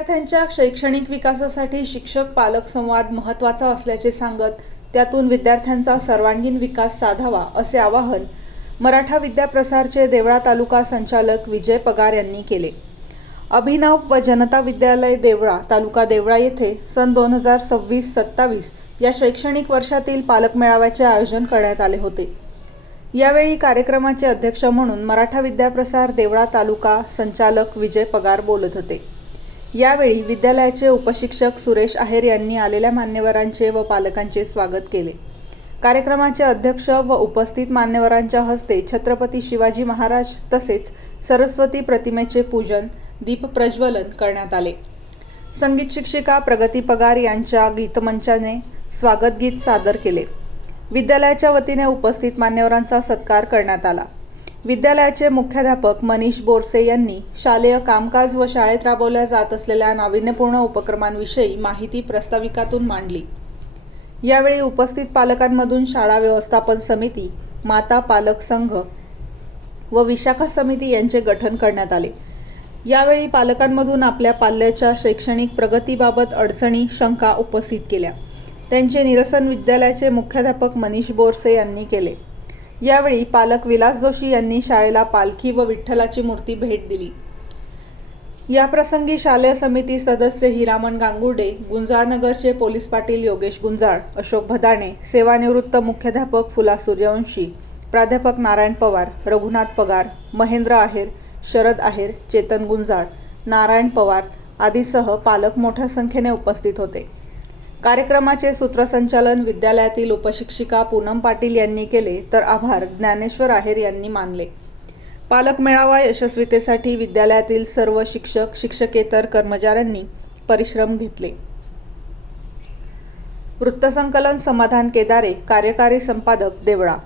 विद्यार्थ्यांच्या शैक्षणिक विकासासाठी शिक्षक पालक संवाद महत्त्वाचा असल्याचे सांगत त्यातून विद्यार्थ्यांचा सर्वांगीण विकास साधावा असे आवाहन मराठा विद्याप्रसारचे देवळा तालुका संचालक विजय पगार यांनी केले। अभिनव व जनता विद्यालय देवळा तालुका देवळा येथे सन 2026-27 या शैक्षणिक वर्षातील पालक मेळाव्याचे आयोजन करण्यात आले होते। यावेळी कार्यक्रमाचे अध्यक्ष म्हणून मराठा विद्याप्रसार देवळा तालुका संचालक विजय पगार बोलत होते। यावेळी विद्यालयाचे उपशिक्षक सुरेश आहेर यांनी आलेल्या मान्यवरांचे व पालकांचे स्वागत केले। कार्यक्रमाचे अध्यक्ष व उपस्थित मान्यवरांच्या हस्ते छत्रपती शिवाजी महाराज तसेच सरस्वती प्रतिमेचे पूजन, दीप प्रज्वलन करण्यात आले। संगीत शिक्षिका प्रगती पगार यांच्या गीतमंचाने स्वागत गीत सादर केले। विद्यालयाच्या वतीने उपस्थित मान्यवरांचा सत्कार करण्यात आला। विद्यालयाचे मुख्याध्यापक मनीष बोरसे यांनी शालेय कामकाज व शाळेत राबवल्या जात असलेल्या नाविन्यपूर्ण उपक्रमांविषयी माहिती प्रास्ताविकातून मांडली। यावेळी उपस्थित पालकांमधून शाळा व्यवस्थापन समिती, माता पालक संघ व विशाखा समिती यांचे गठन करण्यात आले। यावेळी पालकांमधून आपल्या पाल्याच्या शैक्षणिक प्रगतीबाबत अडचणी, शंका उपस्थित केल्या। त्यांचे निरसन विद्यालयाचे मुख्याध्यापक मनीष बोरसे यांनी केले। यावेळी पालक विलास जोशी यांनी शाळेला पालखी व विठ्ठलाची मूर्ती भेट दिली। याप्रसंगी शालेय समिती सदस्य हिरामण गांगुर्डे, गुंजाळनगरचे पोलीस पाटील योगेश गुंजाळ, अशोक भदाणे, सेवानिवृत्त मुख्याध्यापक फुला सूर्यवंशी, प्राध्यापक नारायण पवार, रघुनाथ पगार, महेंद्र आहेर, शरद आहेर, चेतन गुंजाळ, नारायण पवार आदीसह पालक मोठ्या संख्येने उपस्थित होते। कार्यक्रमाचे सूत्रसंचालन विद्यालयातील उपशिक्षिका पूनम पाटील यांनी केले, तर आभार ज्ञानेश्वर आहेर यांनी मानले। पालक मेळावा यशस्वीतेसाठी विद्यालयातील सर्व शिक्षक, शिक्षकेतर कर्मचाऱ्यांनी परिश्रम घेतले। वृत्तसंकलन समाधान केदारे, कार्यकारी संपादक देवळा।